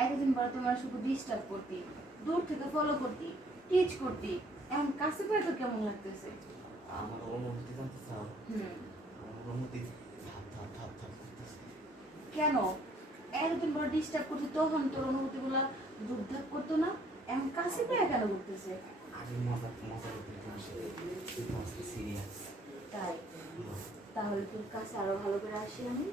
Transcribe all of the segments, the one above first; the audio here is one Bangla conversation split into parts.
এতদিন পর তোমার শুধু ডিস্টার্ব করতি, দূর থেকে ফলো করতি, টিচ করতি, এখন কাছে পেয়ে তো কেমন লাগতেছে? আমার অনুভূতি জানতে চাও? আমার অনুভূতি করতেছে। কেন এতদিন পর ডিস্টার্ব করতি তখন তোর অনুভূতিগুলো দুর্ধাপ করতো না, এখন কাছে পেয়ে কেন করতেছে? আরে মজা করতে আসে, কিন্তু আজকে সিরিয়াস। তাই তাহলে তোর কাছে আরো ভালো করে আসি আমি।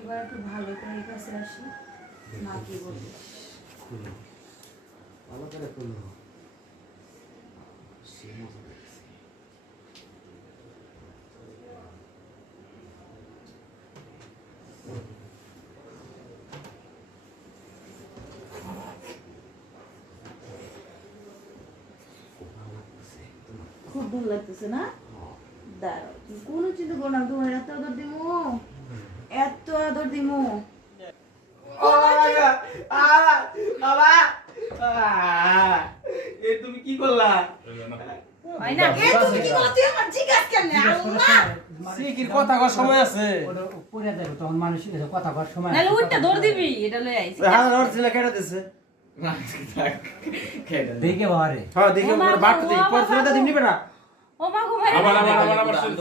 এবার একটু ভালো করে কাছে আসি, মা কি বলিস? খুলো, ভালো করে খুলো। সে মজা করতেছে। খুব ভালো লাগতেছে না? দাঁড়াও, তুমি কোনো চিন্তা করো না, তোমার এত আদর দিমু, এত আদর দিমু। তুমি কি করলা? হয় না এ তুমি কি করতে আমার জিজ্ঞাস কেন? আল্লাহ সিকির কথা কর সময় আছে ওটা পড়ে যাবে তখন মানুষ এসে কথা কর সময় নালে উঠটা ধর দিবি, এটা লই আইছি। হ্যাঁ ওর ছেলে কেটে দিছে দেখে বারে হ্যাঁ দেখে ওর বাট দিই পর ছেলে দিবনি বেটা ও মা গো ভাই, আবার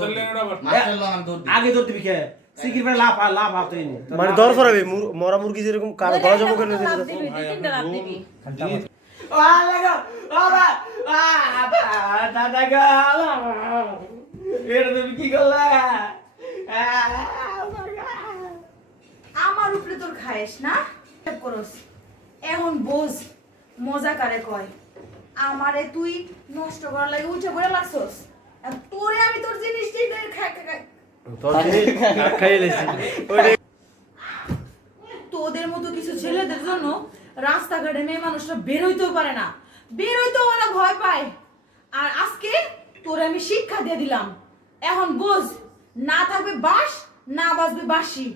চললে আবার আগে দৌড় দিবি কে সিকির বেটা লাভ তুই নি মানে দর ফরাবি মরা মুরগি যেরকম কারো গলা জমা করে লাভ দিবি, দুই তিনটা লাভ দিবি। লাগা বাবা দাদা গা এর তুমি কি করলা আমার উপরে তোর খাইস না করস, এখন বোঝ মজা কারে কয়। আমারে তুই নষ্ট করার লাগে উঠে পড়ে লাগছস, আর তোরে আমি তোর জিনিস দিয়ে খাইয়ে লেছি তোদের মতো কিছু ছেলেদের জন্য রাস্তাঘাটে মেয়ে মানুষরা বেরোইতেও পারে না, বেরোইতেও ওরা ভয় পায়। আর আজকে তোরে আমি শিক্ষা দিয়ে দিলাম, এখন বোঝ, না থাকবে বাঁশ, না বাজবে বাঁশি।